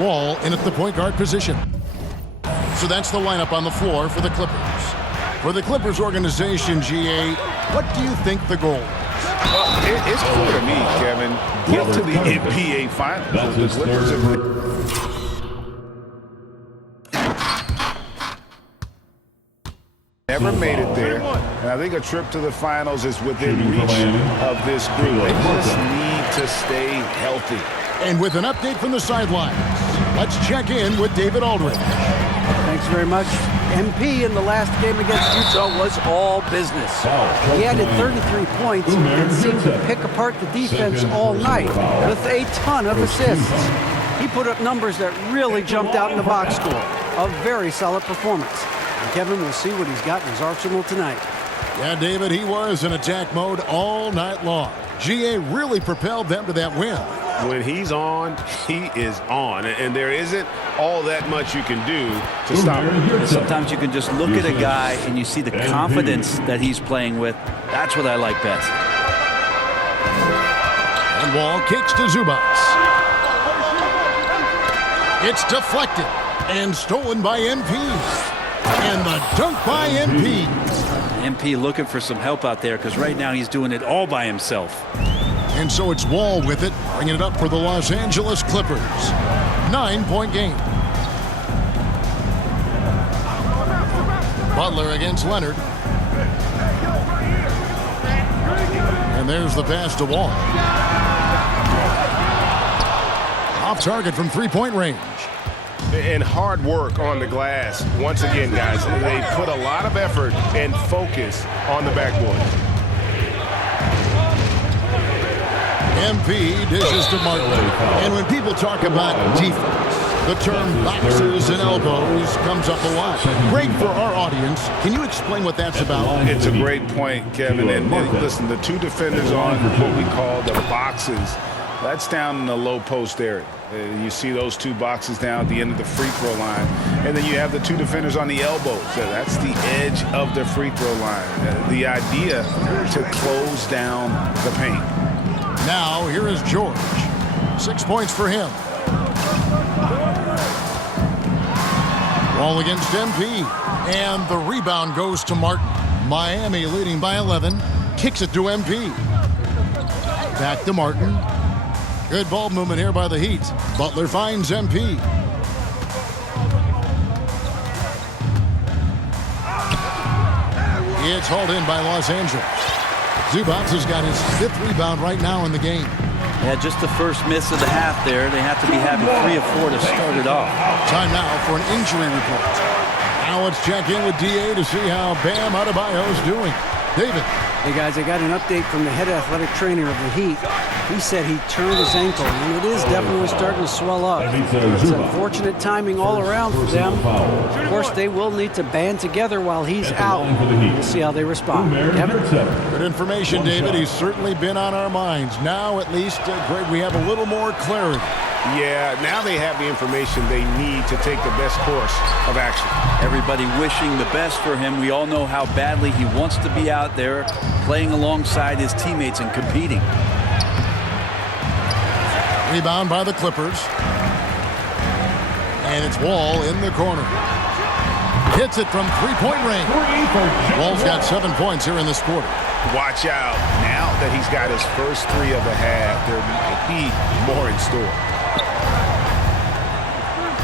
Wall in at the point guard position. So that's the lineup on the floor for the Clippers. For the Clippers organization, GA, what do you think the goal is? Well, it's clear to me, Kevin. Get to the NBA Finals. That's The his Clippers have never made it there. And I think a trip to the finals is within reach of this group. They just need to stay healthy. And with an update from the sidelines, let's check in with David Aldridge. Thanks very much. MP in the last game against Utah was all business. He added 33 points and seemed to pick apart the defense all night with a ton of assists. He put up numbers that really jumped out in the box score. A very solid performance. And Kevin will see what he's got in his arsenal tonight. Yeah, David, he was in attack mode all night long. GA really propelled them to that win. When he's on, he is on. And there isn't all that much you can do to stop him. And sometimes you can just look at a guy and you see the confidence that he's playing with. That's what I like best. And Wall kicks to Zubac. It's deflected and stolen by MP. And the dunk by MP. MP looking for some help out there because right now he's doing it all by himself. And so it's Wall with it, bringing it up for the Los Angeles Clippers. 9-point game. Butler against Leonard. And there's the pass to Wall. Off target from three-point range. And hard work on the glass. Once again, guys, they put a lot of effort and focus on the backboard. MP dishes to Martin. And when people talk about defense, the term boxes and elbows comes up a lot. Great for our audience. Can you explain what that's about? It's a great point, Kevin. And listen, the two defenders on what we call the boxes, that's down in the low post area. You see those two boxes down at the end of the free throw line. And then you have the two defenders on the elbows. That's the edge of the free throw line. The idea to close down the paint. Now, here is George. 6 points for him. Wall against MP. And the rebound goes to Martin. Miami leading by 11. Kicks it to MP. Back to Martin. Good ball movement here by the Heat. Butler finds MP. It's hauled in by Los Angeles. Zubac has got his 5th rebound right now in the game. Yeah, just the first miss of the half there. They have to be having 3 or 4 to start it off. Time now for an injury report. Now let's check in with DA to see how Bam Adebayo's doing. David. Hey guys, I got an update from the head athletic trainer of the Heat. He said he turned his ankle, and it is definitely starting to swell up. It's unfortunate timing all around for them. Of course, they will need to band together while he's out. We'll see how they respond. Kevin? Good information, David. He's certainly been on our minds. Now, at least, Greg, we have a little more clarity. Yeah, now they have the information they need to take the best course of action. Everybody wishing the best for him. We all know how badly he wants to be out there playing alongside his teammates and competing. Rebound by the Clippers. And it's Wall in the corner. Hits it from three-point range. Wall's got 7 points here in this quarter. Watch out. Now that he's got his first 3 of the half, there might be more in store.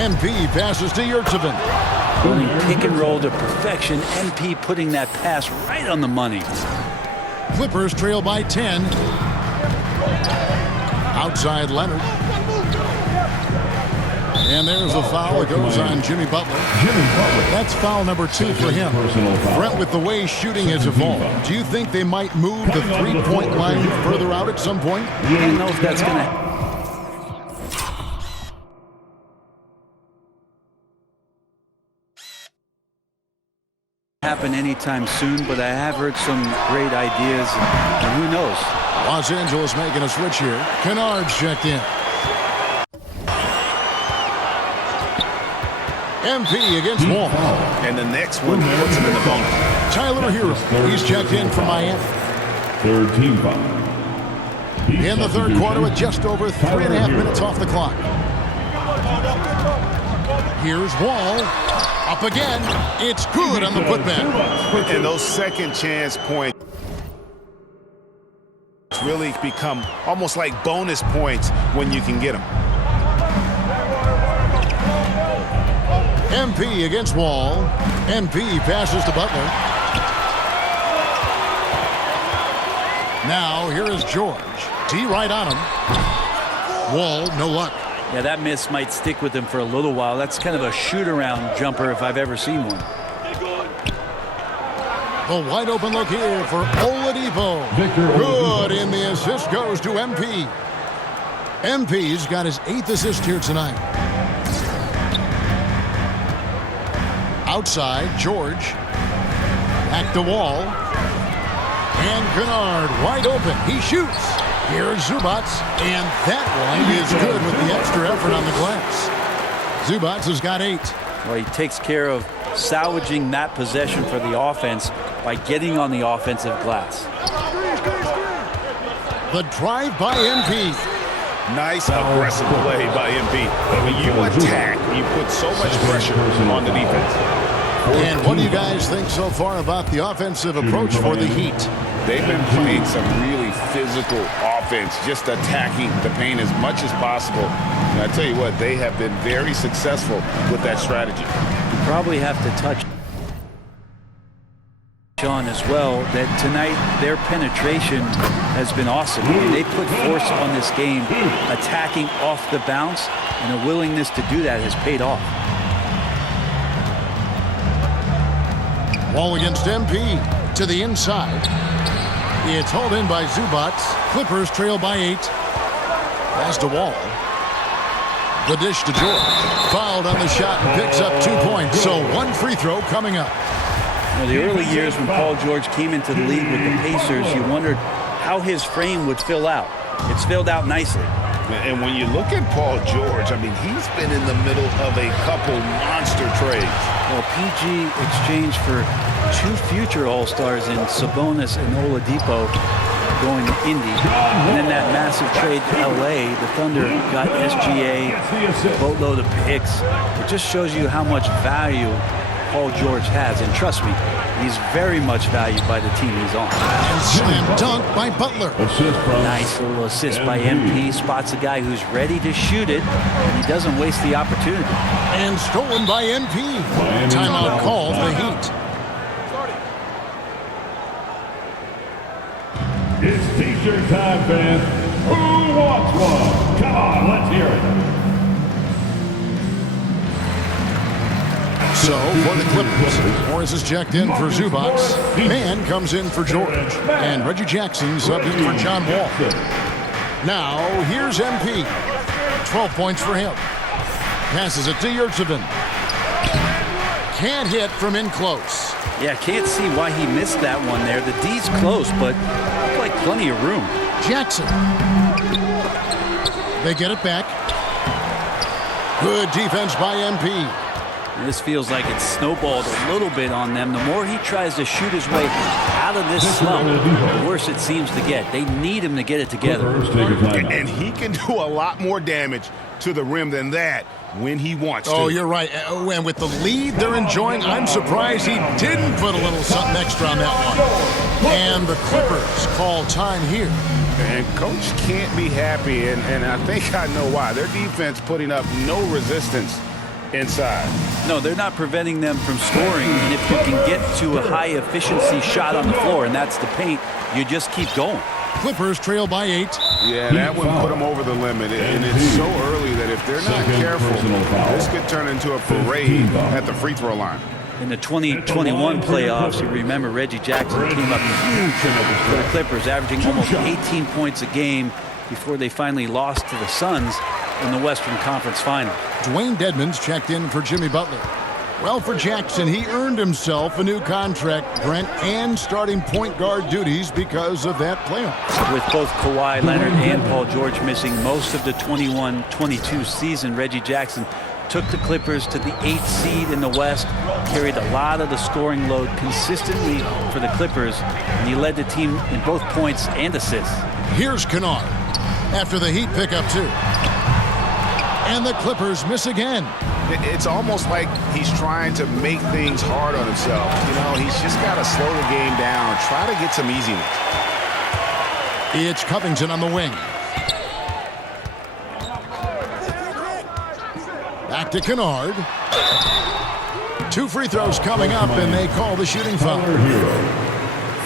MP passes to Yurtseven. Going pick and roll to perfection. MP putting that pass right on the money. Clippers trail by 10. Outside Leonard. And there's a foul that goes on Jimmy Butler. That's foul number 2 for him. Brent, with the way shooting has evolved, do you think they might move the three-point line further out at some point? I don't know if that's going to happen anytime soon, but I have heard some great ideas, and who knows? Los Angeles making a switch here. Kennard's checked in. MP against Wall. And the next one puts him in the bonus. Tyler Hero, he's checked in from Miami. Third team foul. In the third quarter with just over 3.5 minutes off the clock. Here's Wall. Up again. It's good on the putback. And those second chance points really become almost like bonus points when you can get them. MP against Wall. MP passes to Butler. Now here is George. D right on him. Wall, no luck. Yeah, that miss might stick with him for a little while. That's kind of a shoot-around jumper if I've ever seen one. The wide open look here for Oladipo. Good, and the assist goes to MP. MP's got his 8th assist here tonight. Outside, George. Back to Wall. And Kennard wide open. He shoots. Here's Zubac. And that one is good with the extra effort on the glass. Zubac has got 8. Well, he takes care of salvaging that possession for the offense by getting on the offensive glass. The drive by MP. Nice aggressive play by MP. When you attack, you put so much pressure on the defense. And what do you guys think so far about the offensive approach for the Heat? They've been playing some really physical offense, just attacking the paint as much as possible. And I tell you what, they have been very successful with that strategy. You probably have to touch on as well that tonight their penetration has been awesome. I mean, they put force on this game, attacking off the bounce, and the willingness to do that has paid off. Wall against MP to the inside. It's hauled in by Zubac. Clippers trail by 8. Pass to Wall. The dish to George. Fouled on the shot and picks up 2 points. So 1 free throw coming up. You know, the early years when Paul George came into the league with the Pacers, you wondered how his frame would fill out. It's filled out nicely. And when you look at Paul George, I mean, he's been in the middle of a couple monster trades. Well, PG exchanged for 2 future All-Stars in Sabonis and Oladipo going to Indy. And then that massive trade to LA, the Thunder got SGA, boatload of picks. It just shows you how much value Paul George has. And trust me, he's very much valued by the team he's on. And slam dunk by Butler. Nice little assist by MP. Spots a guy who's ready to shoot it, and he doesn't waste the opportunity. And stolen by MP. Timeout called the Heat. It's t-shirt time, fans. Who wants one? Come on, let's hear it. So, for the Clippers, Morris is checked in for Zubac. Mann comes in for George. And Reggie Jackson subbed in for John Wall. Now, here's MP. 12 points for him. Passes it to Yurtseven. Can't hit from in close. Yeah, can't see why he missed that one there. The D's close, but looked like plenty of room. Jackson. They get it back. Good defense by MP. This feels like it's snowballed a little bit on them. The more he tries to shoot his way out of this slump, the worse it seems to get. They need him to get it together. And he can do a lot more damage to the rim than that when he wants to. Oh, you're right. And with the lead they're enjoying, I'm surprised he didn't put a little something extra on that one. And the Clippers call time here. And Coach can't be happy, and I think I know why. Their defense putting up no resistance inside. No, they're not preventing them from scoring. And if you can get to a high-efficiency shot on the floor, and that's the paint, you just keep going. Clippers trail by 8. Yeah, that one put them over the limit. And it's so early that if they're not careful, this could turn into a parade at the free throw line. In the 2021 playoffs, you remember Reggie Jackson came up huge for the Clippers, averaging almost 18 points a game before they finally lost to the Suns in the Western Conference Final. Dwayne Dedmon's checked in for Jimmy Butler. Well, for Jackson, he earned himself a new contract, Brent, and starting point guard duties because of that playoff. With both Kawhi Leonard and Paul George missing most of the 21-22 season, Reggie Jackson took the Clippers to the 8th seed in the West, carried a lot of the scoring load consistently for the Clippers, and he led the team in both points and assists. Here's Kennard after the Heat pick up 2. And the Clippers miss again. It's almost like he's trying to make things hard on himself. You know, he's just got to slow the game down, try to get some easiness. It's Covington on the wing. Back to Kennard. 2 free throws coming up, and they call the shooting foul.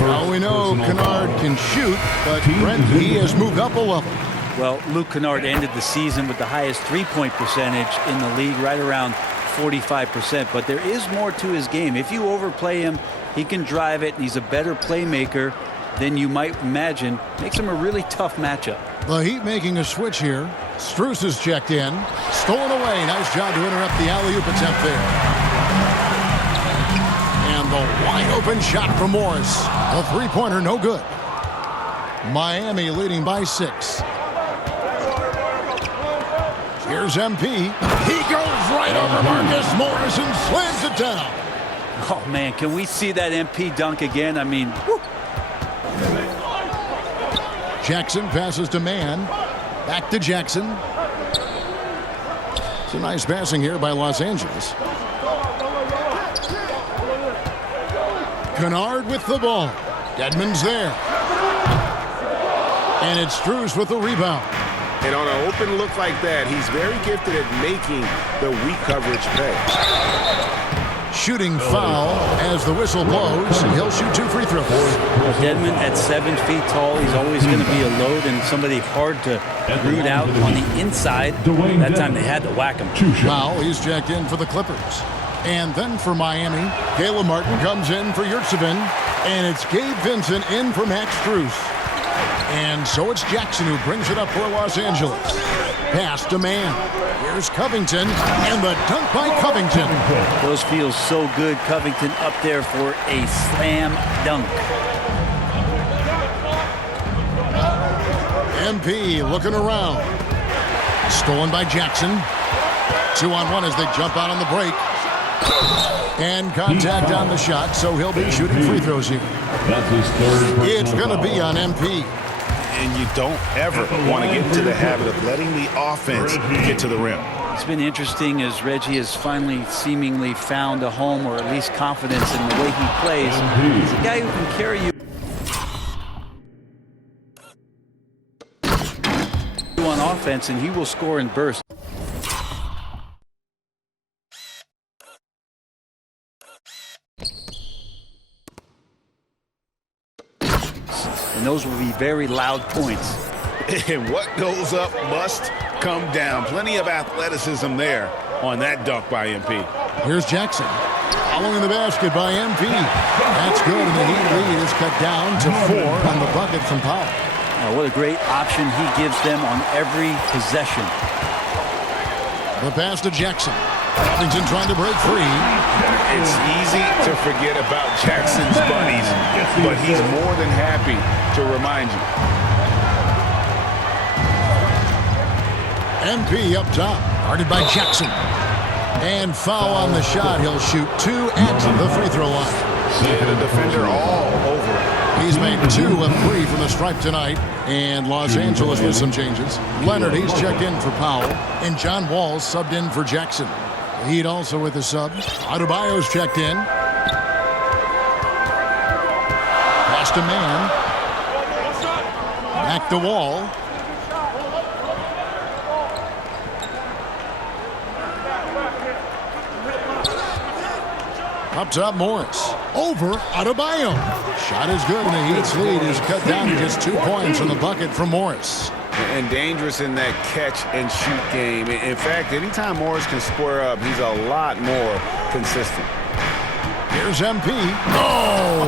Well, we know Kennard can shoot, but Brent, he has moved up a level. Well, Luke Kennard ended the season with the highest three-point percentage in the league, right around 45%. But there is more to his game. If you overplay him, he can drive it, and he's a better playmaker than you might imagine. Makes him a really tough matchup. The Heat making a switch here. Strus is checked in. Stolen away. Nice job to interrupt the alley-oop attempt there. And the wide-open shot from Morris. The three-pointer, no good. Miami leading by 6. Here's MP. He goes right over Marcus Morris and slams it down. Oh, man, can we see that MP dunk again? I mean, whew. Jackson passes to Mann. Back to Jackson. It's a nice passing here by Los Angeles. Kennard with the ball. Dedmon's there. And it's Strus with the rebound. And on an open look like that, he's very gifted at making the weak coverage pay. Shooting foul as the whistle blows. He'll shoot 2 free throws. Dedmon at 7 feet tall, he's always going to be a load and somebody hard to root out on the inside. That time they had to whack him. Foul, he's checked in for the Clippers. And then for Miami, Caleb Martin comes in for Yurtseven. And it's Gabe Vincent in for Max Strus. And so it's Jackson who brings it up for Los Angeles. Pass to Mann. Here's Covington, and the dunk by Covington. Those feel so good. Covington up there for a slam dunk. MP looking around. Stolen by Jackson. 2-on-1 as they jump out on the break. And contact on the shot, so he'll be shooting free throws here. That's his third. It's going to be on MP. And you don't ever want to get into the habit of letting the offense get to the rim. It's been interesting as Reggie has finally seemingly found a home, or at least confidence in the way he plays. He's a guy who can carry you on offense, and he will score in bursts. And those will be very loud points. And what goes up must come down. Plenty of athleticism there on that dunk by MP. Here's Jackson. Following the basket by MP. That's good, and the Heat lead is cut down to 4 on the bucket from Powell. What a great option he gives them on every possession. The pass to Jackson. Covington trying to break free. It's easy to forget about Jackson's buddies, but he's more than happy to remind you. MP up top, guarded by Jackson. And foul on the shot. He'll shoot 2 at the free throw line. And a defender all over it. He's made 2 of 3 from the stripe tonight. And Los Angeles with some changes. Leonard, he's checked in for Powell. And John Wall subbed in for Jackson. The Heat also with a sub. Adebayo's checked in. Pass to Mann. Back to Wall. Up top, Morris. Over Adebayo. Shot is good, and the Heat's lead is cut down to just 2 points on the bucket from Morris. And dangerous in that catch and shoot game. In fact, anytime Morris can square up, he's a lot more consistent. Here's MP. Oh!